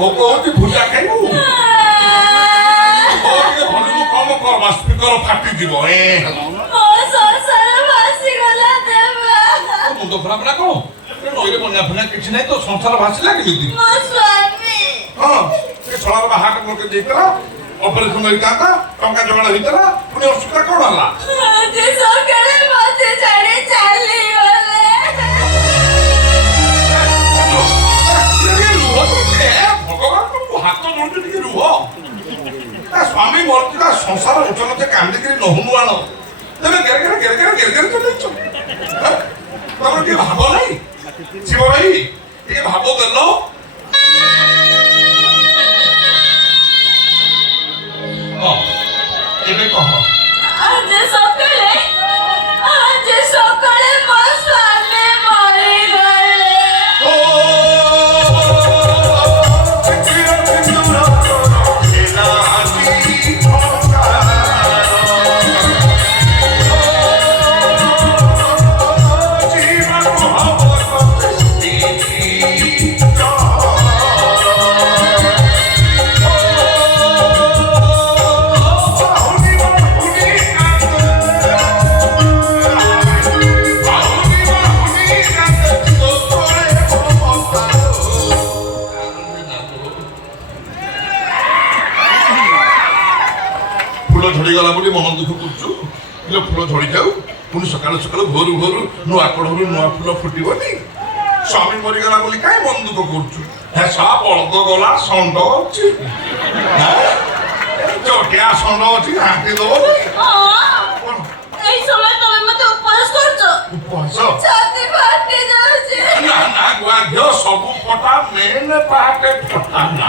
ଭୋକ ହଉଛି ଭୁଜା ଖାଇବୁ ଭଲକୁ କମ କର ସ୍ପିକର ଫାଟିଯିବ ମୁଣ୍ଡ ଖରାପ ନା କଣ ନଈରେ ବନ୍ୟା ଫନ୍ୟା କିଛି ନାହିଁ ତ ସଂସାର ଭାସିଲା କେମିତି ହଁ ସେ ଛଳାର ବାହାଟ ଗୋଟେ ଦେଇଥିଲା ଅପରେସନ ହେଇଥାନ୍ତା ଟଙ୍କା ଯୋଗାଡ଼ ହେଇଥିଲା ପୁଣି ଅସୁବିଧା କଣ ହେଲା ହାତ ଯୋଡୁଛୁ ଟିକେ ରୁହ ସ୍ୱାମୀ ମରିଥିଲା ସଂସାର ଉଚ୍ଚନତେ କାନ୍ଦିକିରି ନହୁନୁ ଆଣ ତେବେ ଗେରେ ଚଲେଇଛ ତମର ଟିକେ ଭାବ ନାହିଁ ଶିବ ଭାଇ ଟିକେ ଭାବ ଦେଲ ଏବେ କହ ଝଡ଼ିଗଲା ବୋଲି ମନ ଦୁଃଖ କରୁଛୁ କିଲୋ ଫୁଲ ଝଡ଼ିଯାଉ ପୁଣି ସକାଳୁ ସକାଳୁ ଭୋରୁ ଭୋରୁ ନୂଆ କଢ଼ରୁ ନୂଆ ଫୁଲ ଫୁଟିବନି ସ୍ୱାମୀ ମରିଗଲା ବୋଲି କାହିଁ ମନ ଦୁଃଖ କରୁଛୁ ହେସା ବଳଦ ଗଲା ଷଣ୍ଢ ଅଛି ଚଟିଆ ଷଣ୍ଢ ଅଛି ଘାଣ୍ଟି ଦବ ଉପବାସ ନା ଗୁଆ ଝିଅ ସବୁ ଫଟା ମେନ୍ ପାହାଟେ ଫଟା ନା